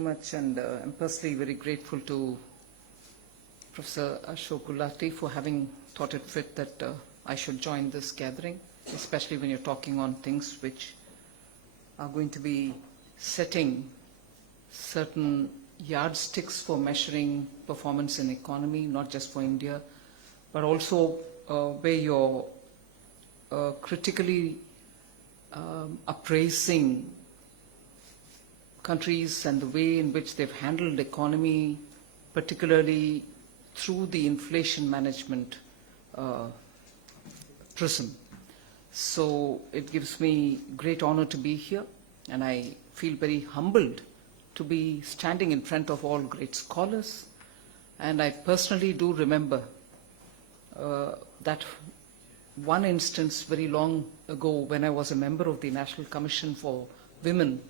Much, and I'm personally very grateful to Professor Ashok Gulati for having thought it fit that I should join this gathering, especially when you're talking on things which are going to be setting certain yardsticks for measuring performance in economy, not just for India, but also where you're critically appraising countries and the way in which they've handled the economy, particularly through the inflation management prism. So it gives me great honor to be here, and I feel very humbled to be standing in front of all great scholars. And I personally do remember that one instance very long ago when I was a member of the National Commission for Women,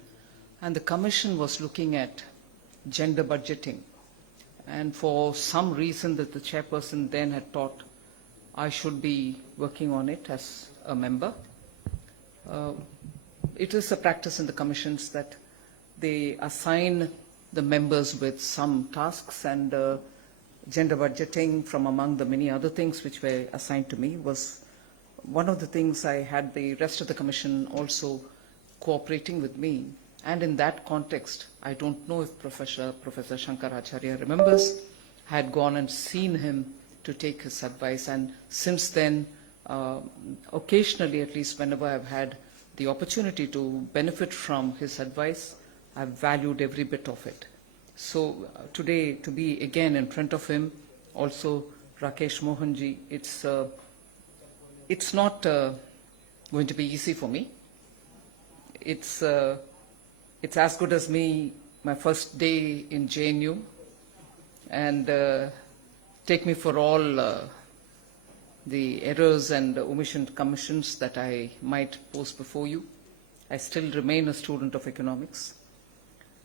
and the Commission was looking at gender budgeting. And for some reason that the chairperson then had thought I should be working on it as a member. It is a practice in the commissions that they assign the members with some tasks, and gender budgeting, from among the many other things which were assigned to me, was one of the things I had the rest of the commission also cooperating with me. And in that context, I don't know if Professor Shankaracharya remembers, I had gone and seen him to take his advice. And since then, occasionally, at least whenever I've had the opportunity to benefit from his advice, I've valued every bit of it. So today, to be again in front of him, also Rakesh Mohanji, it's not going to be easy for me. It's as good as me, my first day in JNU, and take me for all the errors and omission commissions that I might pose before you. I still remain a student of economics.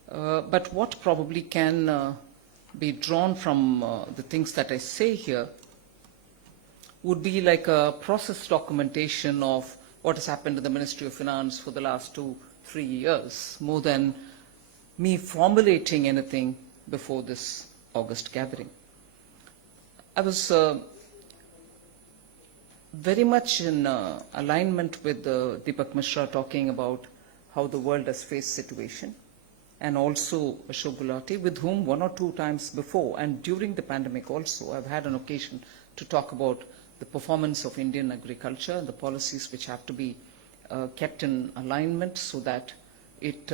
But what probably can be drawn from the things that I say here would be like a process documentation of what has happened in the Ministry of Finance for the last 2-3 years, more than me formulating anything before this August gathering. I was very much in alignment with Deepak Mishra talking about how the world has faced situation, and also Ashok Gulati, with whom 1 or 2 times before and during the pandemic also I've had an occasion to talk about the performance of Indian agriculture and the policies which have to be kept in alignment so that it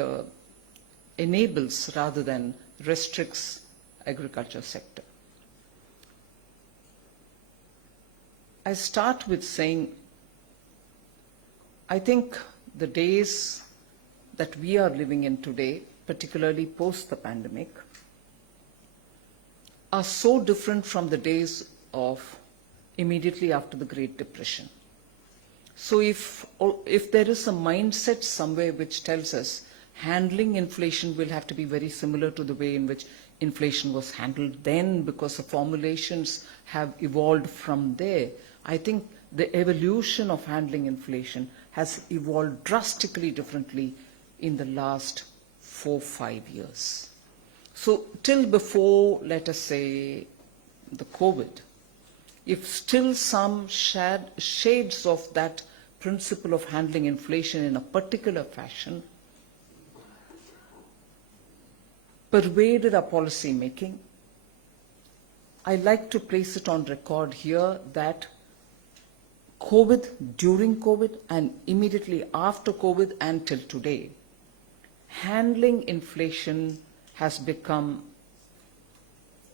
enables rather than restricts agriculture sector. I start with saying, I think the days that we are living in today, particularly post the pandemic, are so different from the days of immediately after the Great Depression. So if there is a mindset somewhere which tells us handling inflation will have to be very similar to the way in which inflation was handled then, because the formulations have evolved from there, I think the evolution of handling inflation has evolved drastically differently in the last 4-5 years. So till before, let us say, the COVID, if still some shades of that principle of handling inflation in a particular fashion pervaded our policy making, I like to place it on record here that COVID, during COVID, and immediately after COVID and till today, handling inflation has become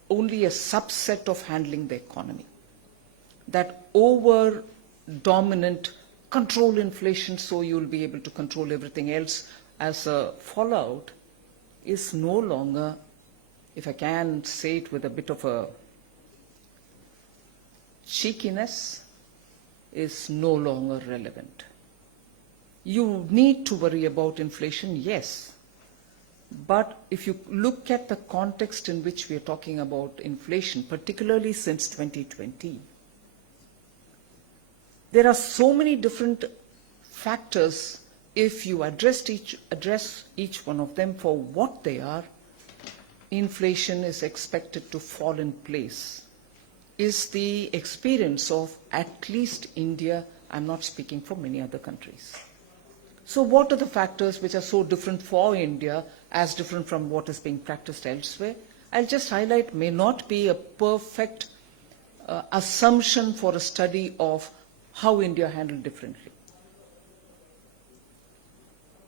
only a subset of handling the economy. That over-dominant control inflation so you'll be able to control everything else as a fallout is no longer, if I can say it with a bit of a cheekiness, is no longer relevant. You need to worry about inflation, yes. But if you look at the context in which we are talking about inflation, particularly since 2020, there are so many different factors. If you address each one of them for what they are, inflation is expected to fall in place is the experience of at least India. I'm not speaking for many other countries. So what are the factors which are so different for India as different from what is being practiced elsewhere? I'll just highlight may not be a perfect assumption for a study of how India handled differently.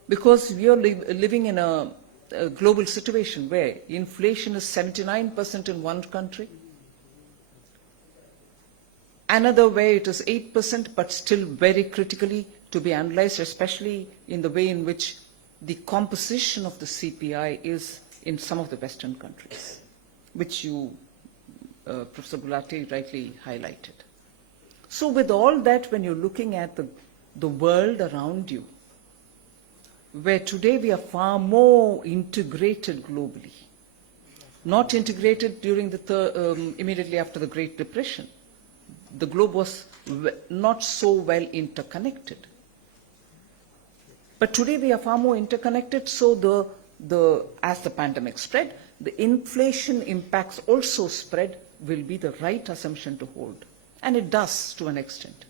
Because we are living in a global situation where inflation is 79% in one country, another where it is 8%, but still very critically to be analyzed, especially in the way in which the composition of the CPI is in some of the Western countries, which you, Professor Gulati, rightly highlighted. So with all that, when you're looking at the world around you, where today we are far more integrated globally, not integrated during the immediately after the Great Depression. The globe was not so well interconnected. But today we are far more interconnected, so as the pandemic spread, the inflation impacts also spread will be the right assumption to hold. And it does to an extent.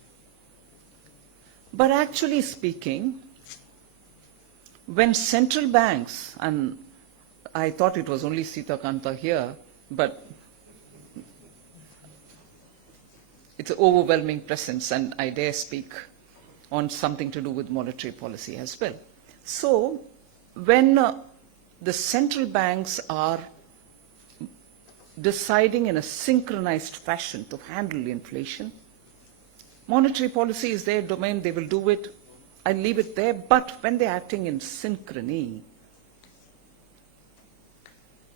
But actually speaking, when central banks, and I thought it was only Sita Kanta here, but it's an overwhelming presence, and I dare speak on something to do with monetary policy as well. So when the central banks are deciding in a synchronized fashion to handle inflation, monetary policy is their domain, they will do it. I leave it there, but when they're acting in synchrony,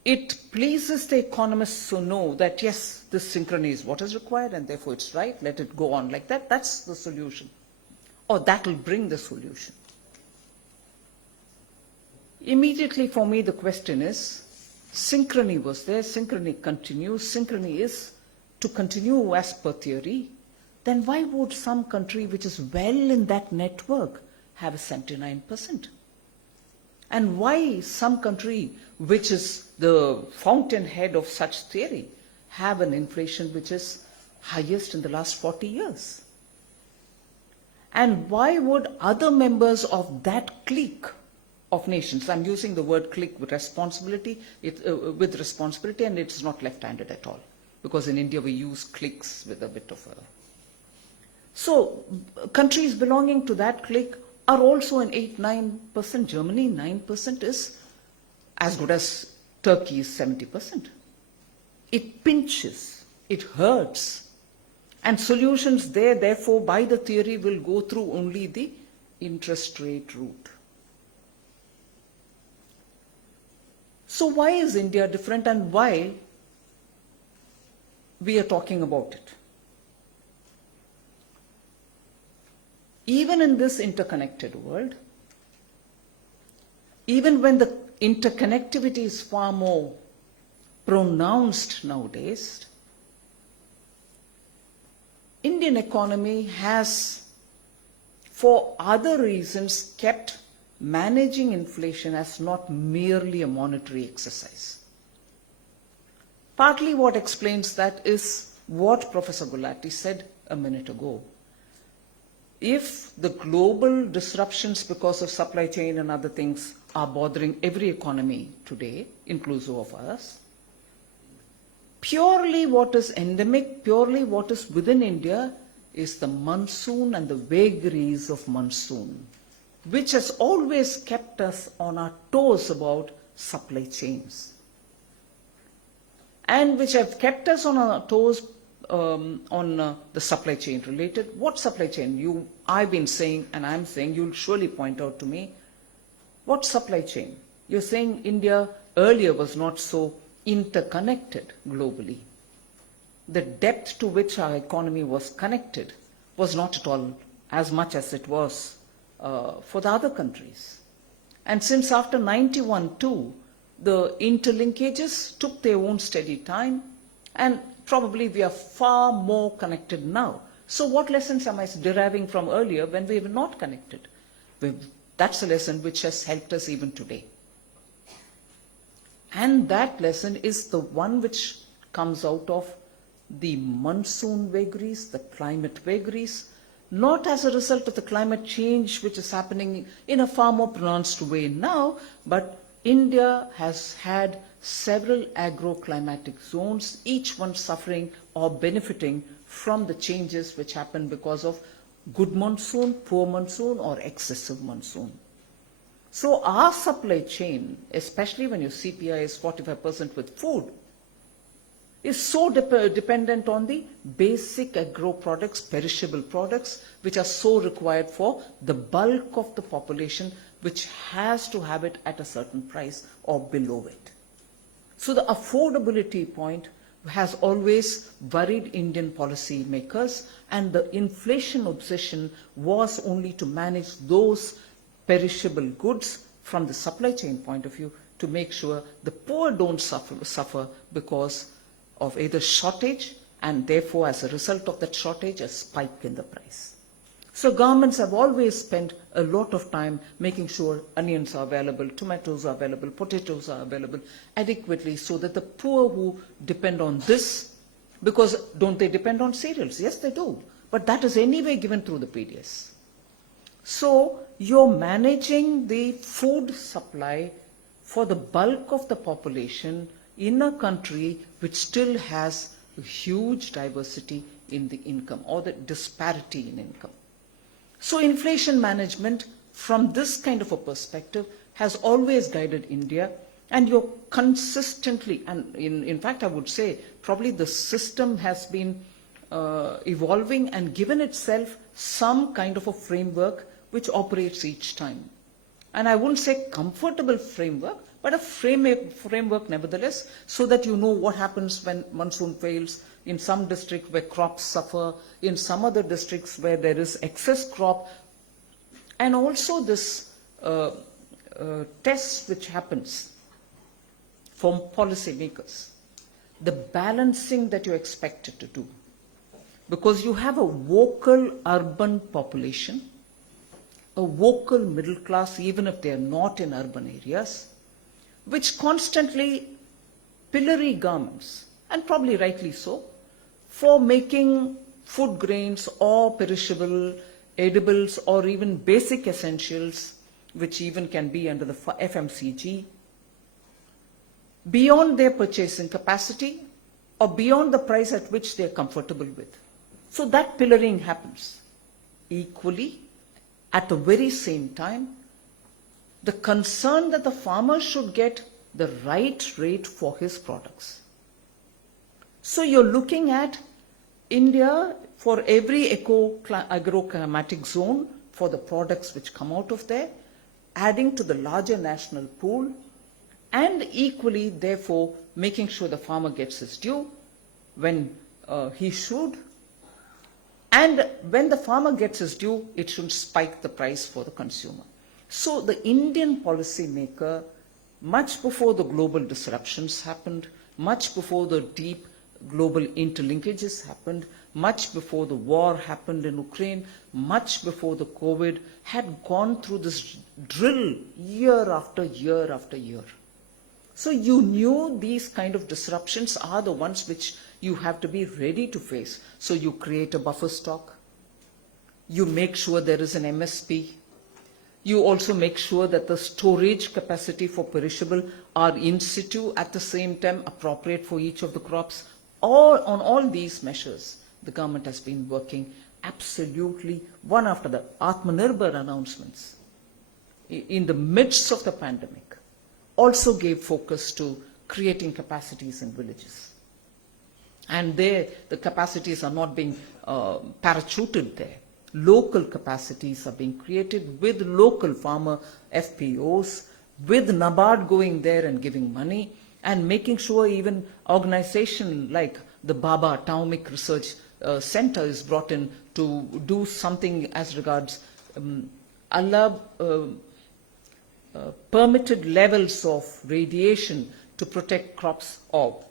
it pleases the economists to know that, yes, this synchrony is what is required and therefore it's right, let it go on like that. That's the solution. Or that will bring the solution. Immediately for me, the question is, synchrony was there, synchrony continues, synchrony is to continue as per theory, then why would some country which is well in that network have a 79%? And why some country which is the fountainhead of such theory have an inflation which is highest in the last 40 years? And why would other members of that clique of nations, I'm using the word clique with responsibility, and it's not left-handed at all, because in India we use cliques with a bit of a... So countries belonging to that clique are also in 8-9%. Germany, 9% is as good as Turkey's 70%. It pinches, it hurts. And solutions there, therefore, by the theory, will go through only the interest rate route. So why is India different, and why we are talking about it? Even in this interconnected world, even when the interconnectivity is far more pronounced nowadays, Indian economy has, for other reasons, kept managing inflation as not merely a monetary exercise. Partly what explains that is what Professor Gulati said a minute ago. If the global disruptions because of supply chain and other things are bothering every economy today, inclusive of us, purely what is endemic, purely what is within India is the monsoon and the vagaries of monsoon, which has always kept us on our toes about supply chains, and which have kept us on our toes on the supply chain related. What supply chain? I've been saying, and I'm saying, you'll surely point out to me, what supply chain? You're saying India earlier was not so interconnected globally. The depth to which our economy was connected was not at all as much as it was for the other countries. And since after 91 too, the interlinkages took their own steady time, and probably we are far more connected now. So what lessons am I deriving from earlier when we were not connected? That's a lesson which has helped us even today. And that lesson is the one which comes out of the monsoon vagaries, the climate vagaries, not as a result of the climate change which is happening in a far more pronounced way now, but India has had several agroclimatic zones, each one suffering or benefiting from the changes which happen because of good monsoon, poor monsoon, or excessive monsoon. So our supply chain, especially when your CPI is 45% with food, is so dependent on the basic agro products, perishable products, which are so required for the bulk of the population, which has to have it at a certain price or below it. So the affordability point has always worried Indian policy makers, and the inflation obsession was only to manage those perishable goods from the supply chain point of view to make sure the poor don't suffer because of either shortage, and therefore as a result of that shortage a spike in the price. So governments have always spent a lot of time making sure onions are available, tomatoes are available, potatoes are available adequately, so that the poor who depend on this, because don't they depend on cereals? Yes, they do. But that is anyway given through the PDS. So you're managing the food supply for the bulk of the population in a country which still has a huge diversity in the income, or the disparity in income. So inflation management from this kind of a perspective has always guided India, and you're consistently, and in fact I would say probably the system has been evolving and given itself some kind of a framework which operates each time. And I wouldn't say comfortable framework, but a framework nevertheless, so that you know what happens when monsoon fails, in some districts where crops suffer, in some other districts where there is excess crop, and also this test which happens from policy makers, the balancing that you're expected to do. Because you have a vocal urban population, a vocal middle class, even if they are not in urban areas, which constantly pillory governments, and probably rightly so, for making food grains or perishable edibles or even basic essentials, which even can be under the FMCG, beyond their purchasing capacity or beyond the price at which they are comfortable with. So that pillaring happens. Equally, at the very same time, the concern that the farmer should get the right rate for his products. So you're looking at India for every agroclimatic zone for the products which come out of there, adding to the larger national pool, and equally, therefore, making sure the farmer gets his due when he should. And when the farmer gets his due, it shouldn't spike the price for the consumer. So the Indian policymaker, much before the global disruptions happened, much before the deep global interlinkages happened, much before the war happened in Ukraine, much before the COVID, had gone through this drill year after year after year. So you knew these kind of disruptions are the ones which you have to be ready to face. So you create a buffer stock. You make sure there is an MSP. You also make sure that the storage capacity for perishable are in situ, at the same time appropriate for each of the crops. On all these measures, the government has been working absolutely one after the Atmanirbhar announcements in the midst of the pandemic. Also gave focus to creating capacities in villages. And there, the capacities are not being parachuted there. Local capacities are being created with local farmer FPOs, with NABARD going there and giving money, and making sure even organization like the Baba Atomic Research Center is brought in to do something as regards permitted levels of radiation to protect crops or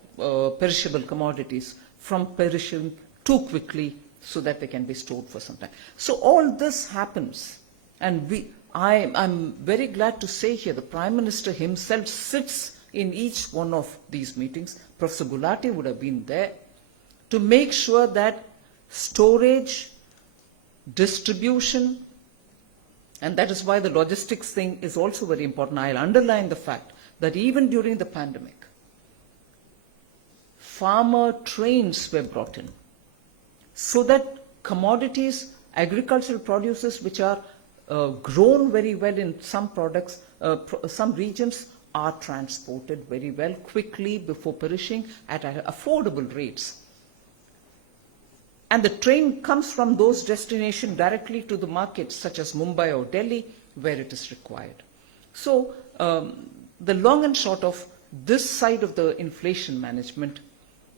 perishable commodities from perishing too quickly so that they can be stored for some time. So all this happens, and I'm very glad to say here the Prime Minister himself sits in each one of these meetings. Professor Gulati would have been there to make sure that storage, distribution, and that is why the logistics thing is also very important. I'll underline the fact that even during the pandemic, farmer trains were brought in so that commodities, agricultural produces which are grown very well in some products, some regions, are transported very well, quickly, before perishing, at affordable rates. And the train comes from those destinations directly to the markets, such as Mumbai or Delhi, where it is required. So the long and short of this side of the inflation management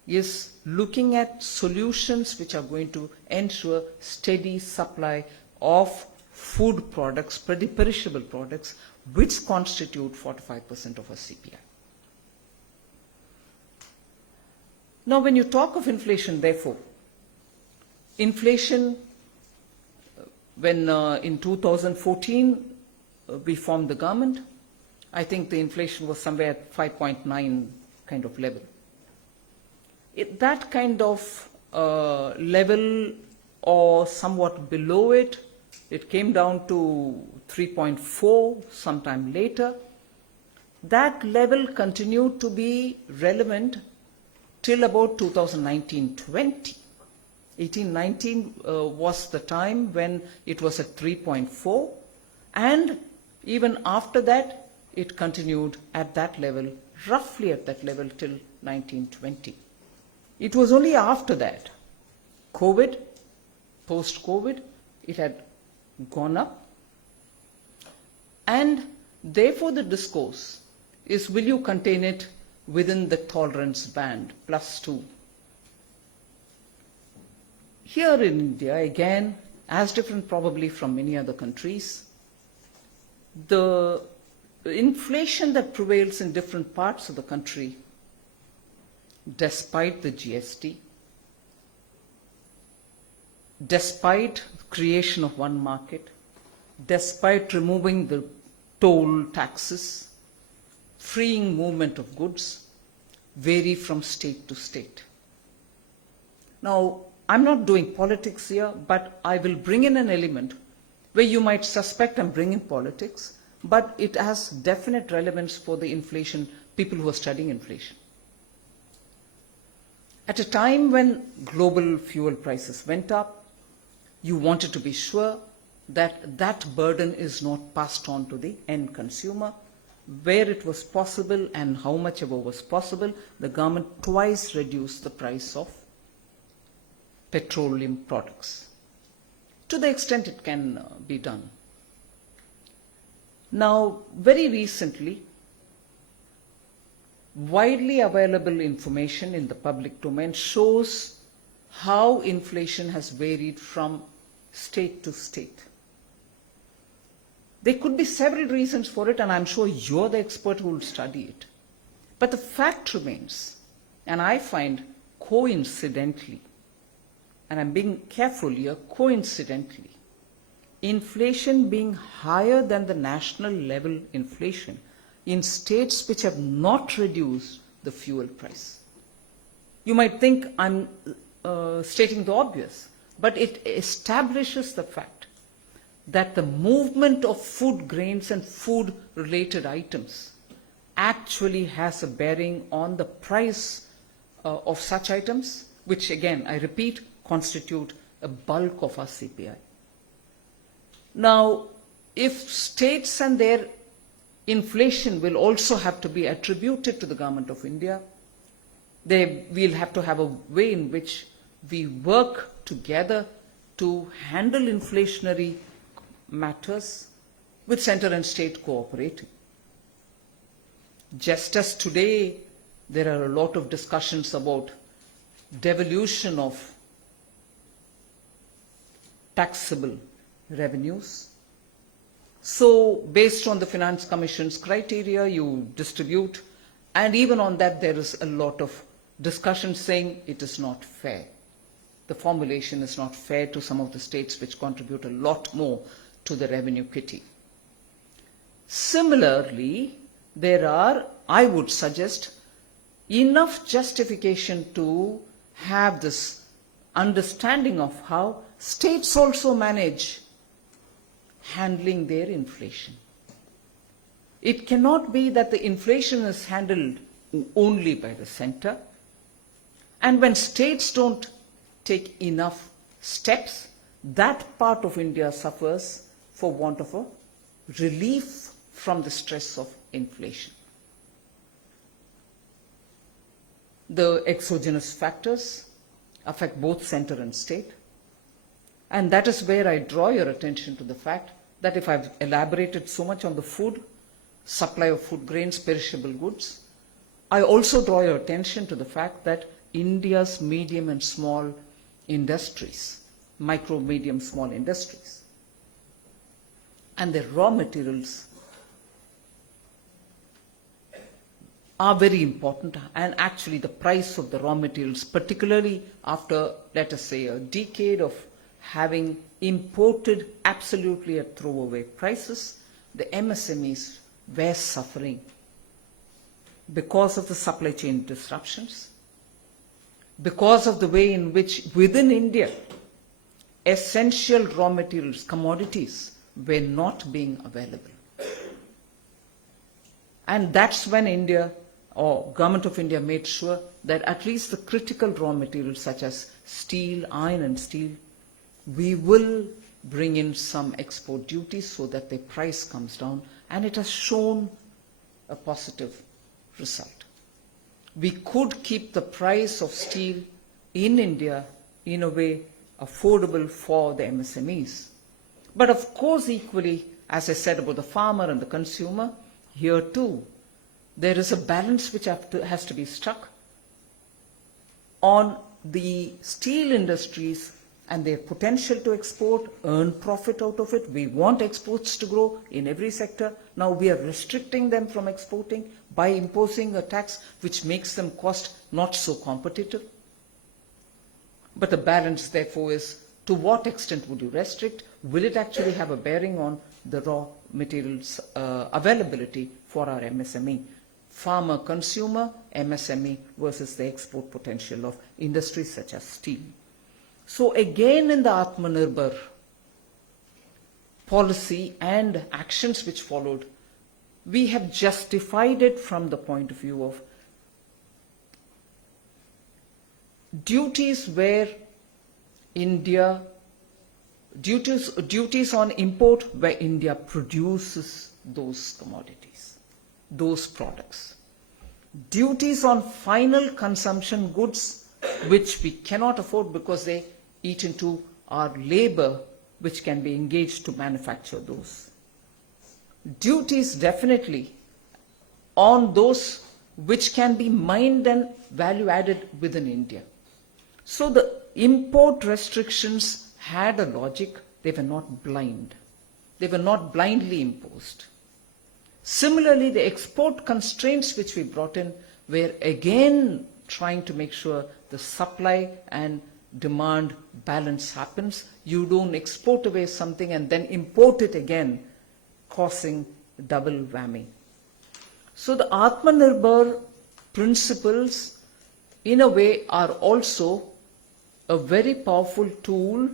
is looking at solutions which are going to ensure steady supply of food products, perishable products, which constitute 45% of our CPI. Now, when you talk of inflation, therefore, inflation, when in 2014 we formed the government, I think the inflation was somewhere at 5.9 kind of level. That kind of level or somewhat below it, it came down to 3.4 sometime later. That level continued to be relevant till about 2019-20. 18-19 was the time when it was at 3.4, and even after that it continued at that level, roughly at that level till 19-20. It was only after that, COVID, post-COVID, it had gone up, and therefore the discourse is, will you contain it within the tolerance band, +2? Here in India, again, as different probably from many other countries, the inflation that prevails in different parts of the country, despite the GST, despite creation of one market, despite removing the toll taxes, freeing movement of goods, vary from state to state. Now, I'm not doing politics here, but I will bring in an element where you might suspect I'm bringing politics, but it has definite relevance for the inflation, people who are studying inflation. At a time when global fuel prices went up, you wanted to be sure that that burden is not passed on to the end consumer. Where it was possible and how much ever was possible, the government twice reduced the price of petroleum products, to the extent it can be done. Now, very recently, widely available information in the public domain shows how inflation has varied from state to state. There could be several reasons for it, and I'm sure you're the expert who will study it. But the fact remains, and I find coincidentally, and I'm being careful here, coincidentally, inflation being higher than the national level inflation in states which have not reduced the fuel price. You might think I'm stating the obvious, but it establishes the fact that the movement of food grains and food-related items actually has a bearing on the price of such items, which again, I repeat, constitute a bulk of our CPI. Now, if states and their inflation will also have to be attributed to the Government of India, we'll have to have a way in which we work together to handle inflationary matters with center and state cooperating. Just as today there are a lot of discussions about devolution of taxable revenues. So based on the Finance Commission's criteria, you distribute, and even on that there is a lot of discussion saying it is not fair. The formulation is not fair to some of the states which contribute a lot more to the revenue kitty. Similarly, there are I would suggest, enough justification to have this understanding of how states also manage handling their inflation. It cannot be that the inflation is handled only by the center, and when states don't take enough steps, that part of India suffers for want of a relief from the stress of inflation. The exogenous factors affect both center and state, and that is where I draw your attention to the fact that if I've elaborated so much on the food, supply of food grains, perishable goods, I also draw your attention to the fact that India's medium and small industries, micro, medium, small industries, and their raw materials are very important, and actually the price of the raw materials, particularly after, let us say, a decade of having imported absolutely at throwaway prices, the MSMEs were suffering because of the supply chain disruptions, because of the way in which within India essential raw materials, commodities, were not being available. And that's when India, or Government of India, made sure that at least the critical raw materials such as steel, iron and steel, we will bring in some export duties so that the price comes down, and it has shown a positive result. We could keep the price of steel in India in a way affordable for the MSMEs. But of course, equally, as I said about the farmer and the consumer, here too, there is a balance which has to be struck on the steel industries and their potential to export, earn profit out of it. We want exports to grow in every sector. Now we are restricting them from exporting by imposing a tax which makes them cost not so competitive. But the balance, therefore, is to what extent would you restrict? Will it actually have a bearing on the raw materials availability for our MSME? Farmer, consumer, MSME versus the export potential of industries such as steel. So again, in the Atmanirbhar policy and actions which followed, we have justified it from the point of view of duties where India, duties on import where India produces those commodities, those products. Duties on final consumption goods which we cannot afford because they eat into our labor which can be engaged to manufacture those. Duties definitely on those which can be mined and value added within India. So the import restrictions had a logic. They were not blind. They were not blindly imposed. Similarly, the export constraints which we brought in were again trying to make sure the supply and demand balance happens. You don't export away something and then import it again, causing double whammy. So the Atmanirbhar principles, in a way, are also a very powerful tool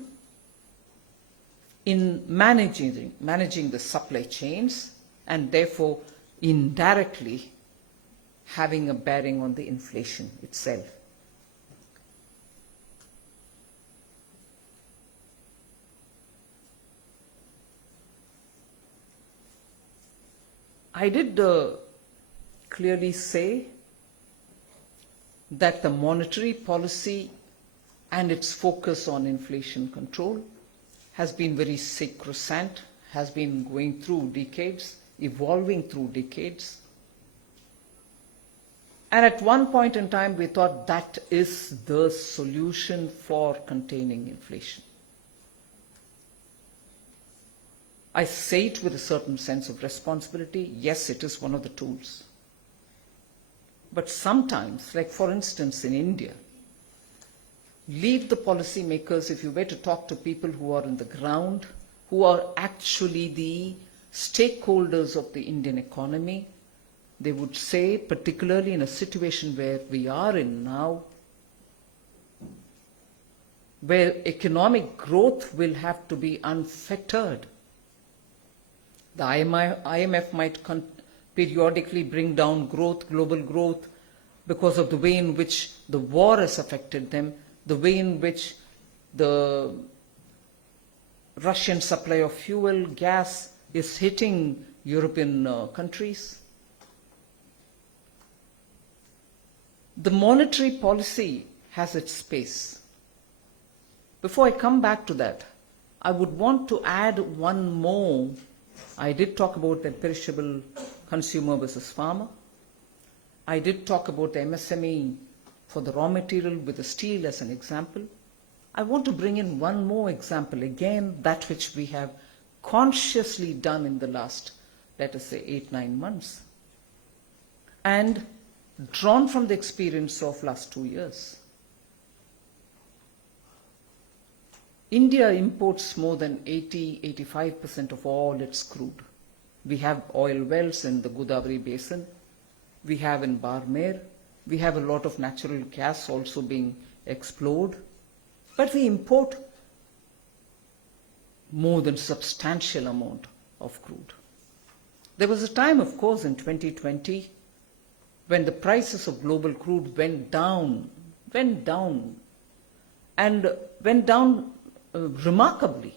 in managing the supply chains, and therefore indirectly having a bearing on the inflation itself. I did clearly say that the monetary policy and its focus on inflation control has been very sacrosanct, has been going through decades, evolving through decades. And at one point in time, we thought that is the solution for containing inflation. I say it with a certain sense of responsibility. Yes, it is one of the tools. But sometimes, like for instance in India, leave the policymakers, if you were to talk to people who are on the ground, who are actually the stakeholders of the Indian economy, they would say, particularly in a situation where we are in now, where economic growth will have to be unfettered. The IMF might periodically bring down growth, global growth, because of the way in which the war has affected them, the way in which the Russian supply of fuel, gas is hitting European countries. The monetary policy has its space. Before I come back to that, I would want to add one more. I did talk about the perishable consumer versus farmer. I did talk about the MSME for the raw material with the steel as an example. I want to bring in one more example, again, that which we have consciously done in the last, let us say, 8-9 months, and drawn from the experience of last 2 years. India imports more than 80-85% of all its crude. We have oil wells in the Godavari basin. We have in Barmer. We have a lot of natural gas also being explored. But we import more than substantial amount of crude. There was a time, of course, in 2020 when the prices of global crude went down remarkably.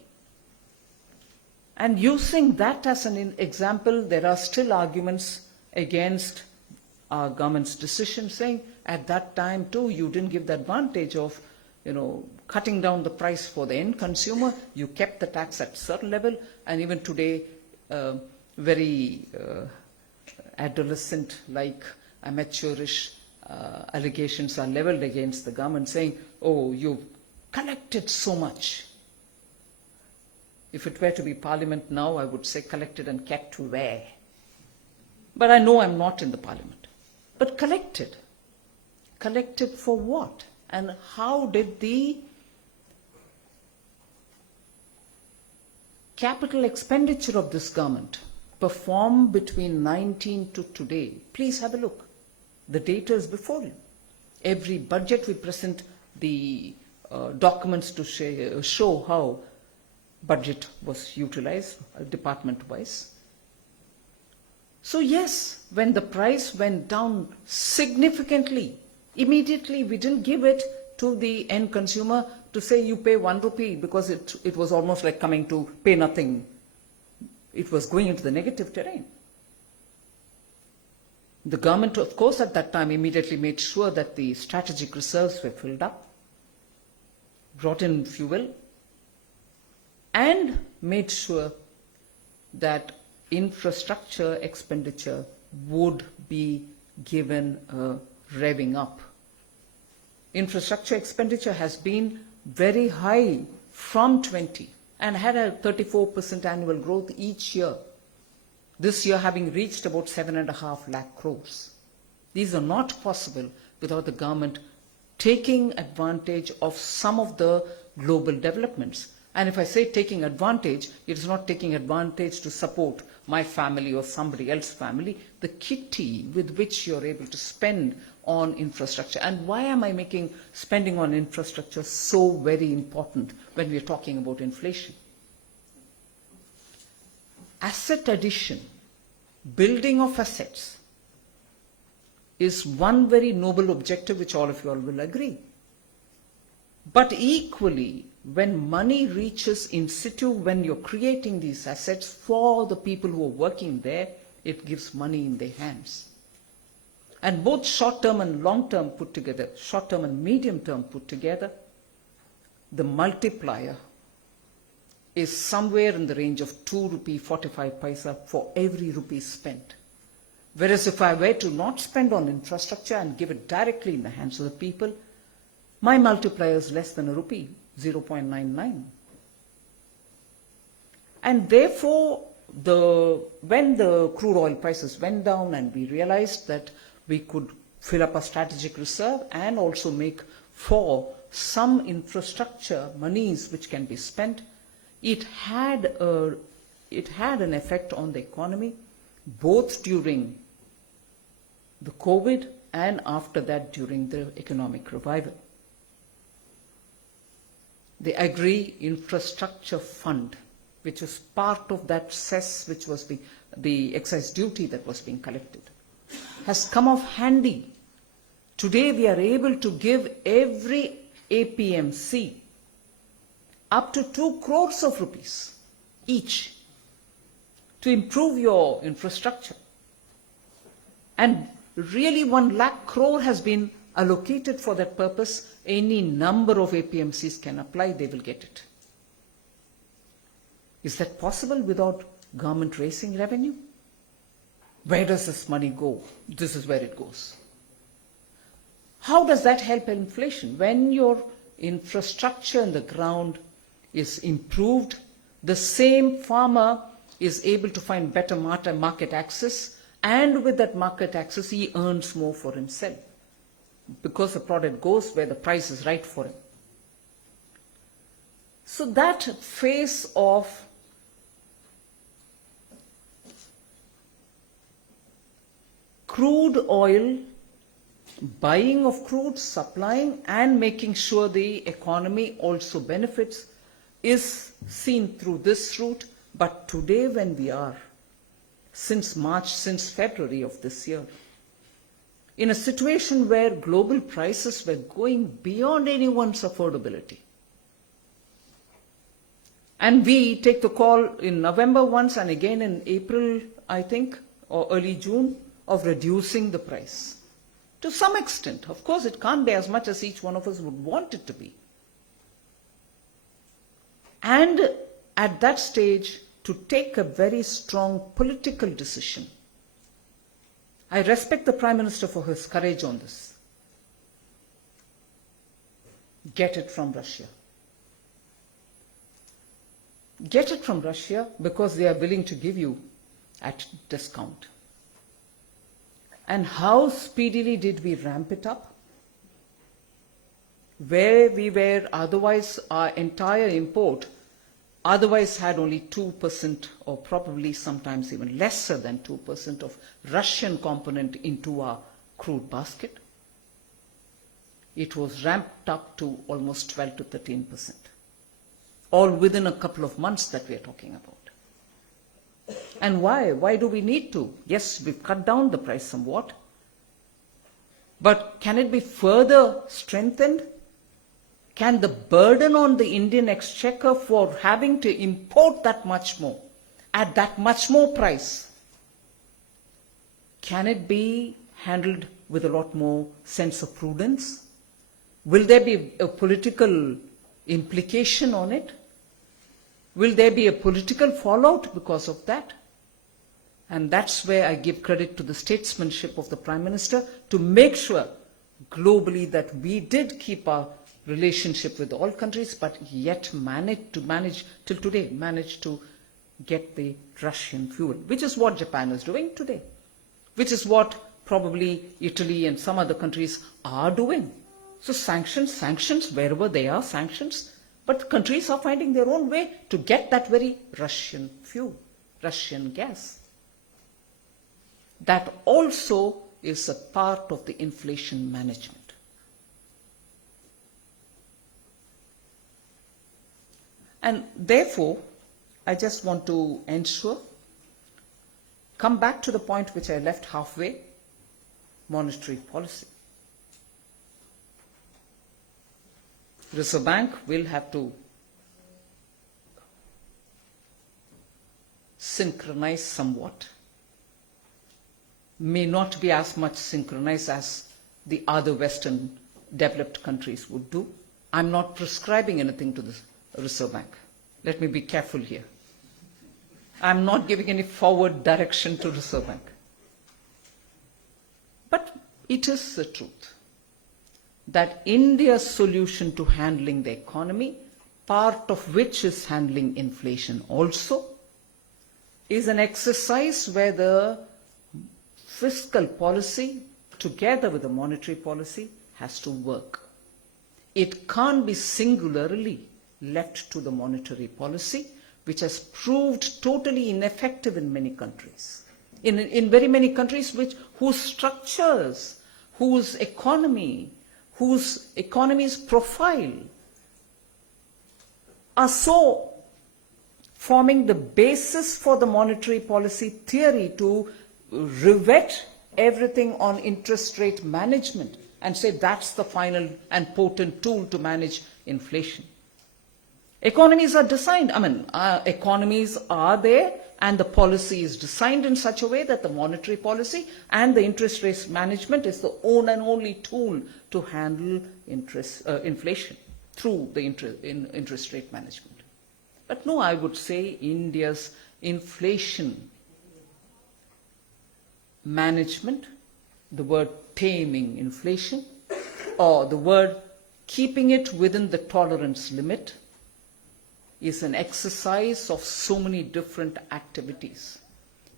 And using that as an example, there are still arguments against our government's decision, saying at that time too you didn't give the advantage of cutting down the price for the end consumer. You kept the tax at a certain level, and even today very adolescent-like, amateurish allegations are leveled against the government, saying, oh, you've collected so much. If it were to be Parliament now, I would say collected and kept where? But I know I'm not in the Parliament. But collected. Collected for what? And how did the capital expenditure of this government perform between 19 to today? Please have a look. The data is before you. Every budget we present the documents to show how budget was utilized department-wise. So yes, when the price went down significantly, immediately we didn't give it to the end consumer to say you pay 1 rupee, because it was almost like coming to pay nothing. It was going into the negative terrain. The government, of course, at that time immediately made sure that the strategic reserves were filled up, brought in fuel, and made sure that infrastructure expenditure would be given a revving up. Infrastructure expenditure has been very high from 20 and had a 34% annual growth each year. This year having reached about 7.5 lakh crores. These are not possible without the government taking advantage of some of the global developments. And if I say taking advantage, it is not taking advantage to support my family or somebody else's family. The kitty with which you're able to spend on infrastructure. And why am I making spending on infrastructure so very important when we're talking about inflation? Asset addition, building of assets, is one very noble objective which all of you all will agree. But equally, when money reaches in situ, when you're creating these assets for the people who are working there, it gives money in their hands. And both short-term and long-term put together, short-term and medium-term put together, the multiplier is somewhere in the range of 2 rupee 45 paisa for every rupee spent. Whereas if I were to not spend on infrastructure and give it directly in the hands of the people, my multiplier is less than a rupee, 0.99. And therefore, when the crude oil prices went down and we realized that we could fill up a strategic reserve and also make for some infrastructure monies which can be spent, it had an effect on the economy, both during the COVID and after that during the economic revival. The Agri Infrastructure Fund, which was part of that cess, which was the excise duty that was being collected, has come off handy. Today we are able to give every APMC up to 2 crores of rupees each to improve your infrastructure. And really 1 lakh crore has been allocated for that purpose. Any number of APMCs can apply, they will get it. Is that possible without government raising revenue? Where does this money go? This is where it goes. How does that help inflation? When your infrastructure in the ground is improved, the same farmer is able to find better market access, and with that market access he earns more for himself because the product goes where the price is right for him. So that phase of crude oil, buying of crude, supplying and making sure the economy also benefits is seen through this route. But today when we are, since March, since February of this year, in a situation where global prices were going beyond anyone's affordability, and we take the call in November once and again in April, I think, or early June, of reducing the price. To some extent, of course, it can't be as much as each one of us would want it to be. And at that stage, to take a very strong political decision. I respect the Prime Minister for his courage on this. Get it from Russia. Get it from Russia because they are willing to give you at discount. And how speedily did we ramp it up? Where we were otherwise, our entire import otherwise had only 2% or probably sometimes even lesser than 2% of Russian component into our crude basket. It was ramped up to almost 12 to 13%. All within a couple of months that we are talking about. And why? Why do we need to? Yes, we've cut down the price somewhat. But can it be further strengthened? Can the burden on the Indian exchequer for having to import that much more, at that much more price, can it be handled with a lot more sense of prudence? Will there be a political implication on it? Will there be a political fallout because of that? And that's where I give credit to the statesmanship of the Prime Minister to make sure globally that we did keep our relationship with all countries, but yet managed to get the Russian fuel, which is what Japan is doing today, which is what probably Italy and some other countries are doing. So sanctions, wherever they are, sanctions, but countries are finding their own way to get that very Russian fuel, Russian gas. That also is a part of the inflation management. And therefore, I just want to ensure, come back to the point which I left halfway, monetary policy. Reserve Bank will have to synchronize somewhat. May not be as much synchronized as the other Western developed countries would do. I'm not prescribing anything to the Reserve Bank. Let me be careful here. I'm not giving any forward direction to Reserve Bank. But it is the truth that India's solution to handling the economy, part of which is handling inflation also, is an exercise where the fiscal policy, together with the monetary policy, has to work. It can't be singularly left to the monetary policy, which has proved totally ineffective in many countries. in very many countries whose structures, whose economy's profile are so forming the basis for the monetary policy theory to rivet everything on interest rate management and say that's the final and potent tool to manage inflation. Economies are designed, economies are there, and the policy is designed in such a way that the monetary policy and the interest rate management is the own and only tool to handle inflation through the interest rate management. But no, I would say India's inflation management, the word taming inflation, or the word keeping it within the tolerance limit, is an exercise of so many different activities,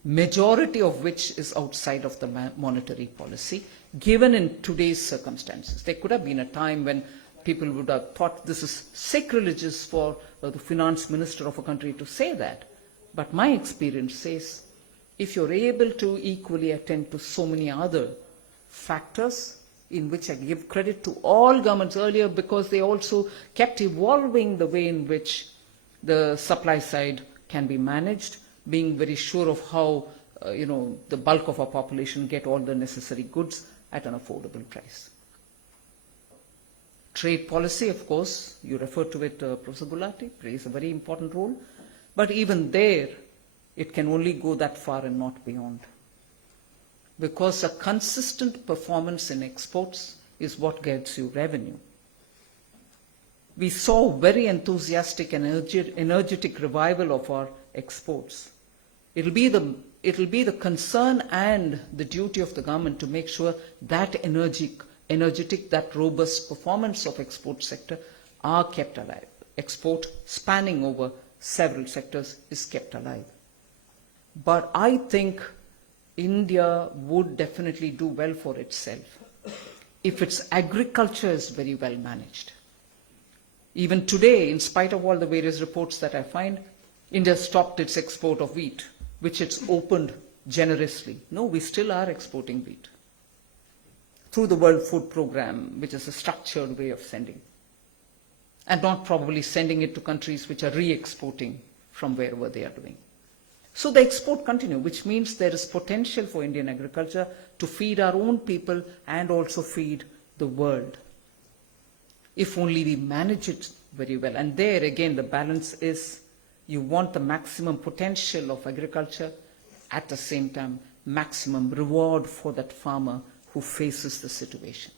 majority of which is outside of the monetary policy, given in today's circumstances. There could have been a time when people would have thought this is sacrilegious for the finance minister of a country to say that. But my experience says, if you're able to equally attend to so many other factors, in which I give credit to all governments earlier because they also kept evolving the way in which the supply side can be managed, being very sure of how the bulk of our population get all the necessary goods at an affordable price. Trade policy, of course, you referred to it, Professor Gulati, plays a very important role. But even there, it can only go that far and not beyond. Because a consistent performance in exports is what gets you revenue. We saw very enthusiastic and energetic revival of our exports. It'll be the concern and the duty of the government to make sure that energetic, that robust performance of export sector are kept alive. Export spanning over several sectors is kept alive. But I think India would definitely do well for itself if its agriculture is very well managed. Even today, in spite of all the various reports that I find, India stopped its export of wheat, which it's opened generously. No, we still are exporting wheat through the World Food Programme, which is a structured way of sending, and not probably sending it to countries which are re-exporting from wherever they are doing. So the export continue, which means there is potential for Indian agriculture to feed our own people and also feed the world, if only we manage it very well. And there again the balance is, you want the maximum potential of agriculture, at the same time maximum reward for that farmer who faces the situation.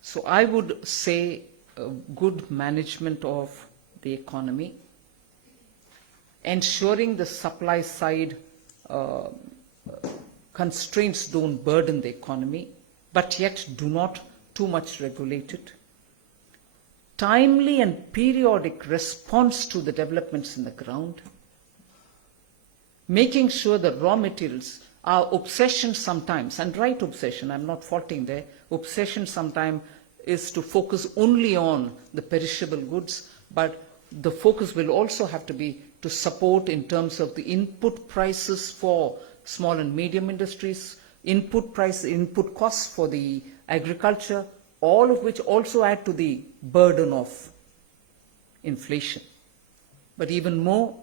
So I would say good management of the economy, ensuring the supply side constraints don't burden the economy, but yet do not too much regulate it. Timely and periodic response to the developments in the ground. Making sure the raw materials, our obsession sometimes, and right obsession, I'm not faulting there, obsession sometimes is to focus only on the perishable goods, but the focus will also have to be to support in terms of the input prices for small and medium industries, input costs for the agriculture, all of which also add to the burden of inflation. But even more,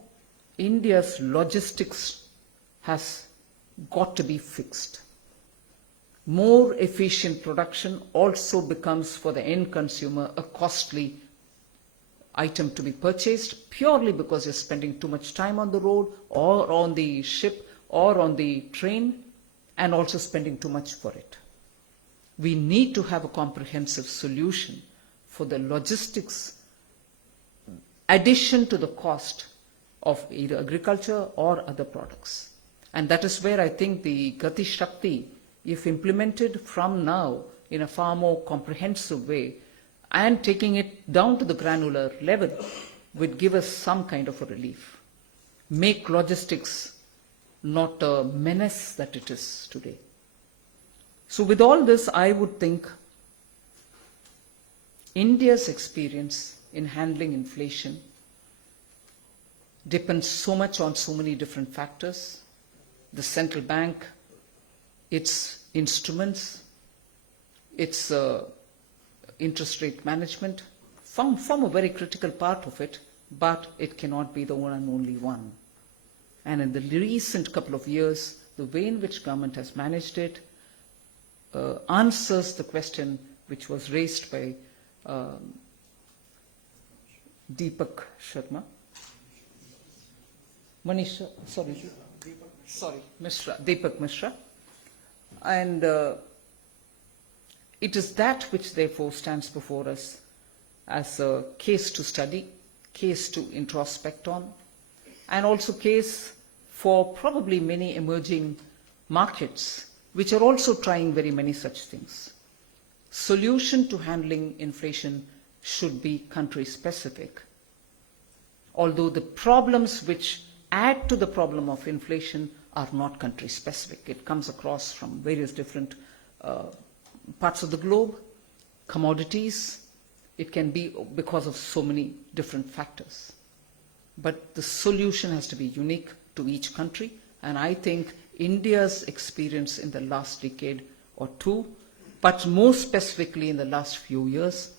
India's logistics has got to be fixed. More efficient production also becomes for the end consumer a costly item to be purchased, purely because you're spending too much time on the road or on the ship or on the train, and also spending too much for it. We need to have a comprehensive solution for the logistics addition to the cost of either agriculture or other products. And that is where I think the Gati Shakti, if implemented from now in a far more comprehensive way and taking it down to the granular level, would give us some kind of a relief. Make logistics not a menace that it is today. So with all this, I would think India's experience in handling inflation depends so much on so many different factors. the central bank, its instruments, its interest rate management form a very critical part of it, but it cannot be the one and only one. And in the recent couple of years, the way in which government has managed it answers the question which was raised by Deepak Sharma. Manisha, Deepak Mishra. And it is that which therefore stands before us as a case to study, case to introspect on, and also case for probably many emerging markets which are also trying very many such things. Solution to handling inflation should be country specific. Although the problems which add to the problem of inflation are not country specific. It comes across from various different parts of the globe, commodities. It can be because of so many different factors. But the solution has to be unique to each country. And I think India's experience in the last decade or two, but more specifically in the last few years,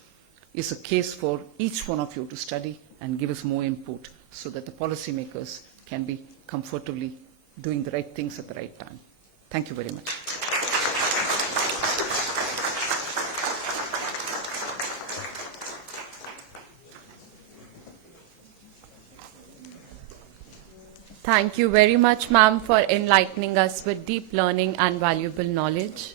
is a case for each one of you to study and give us more input so that the policymakers can be comfortably doing the right things at the right time. Thank you very much. Thank you very much, ma'am, for enlightening us with deep learning and valuable knowledge.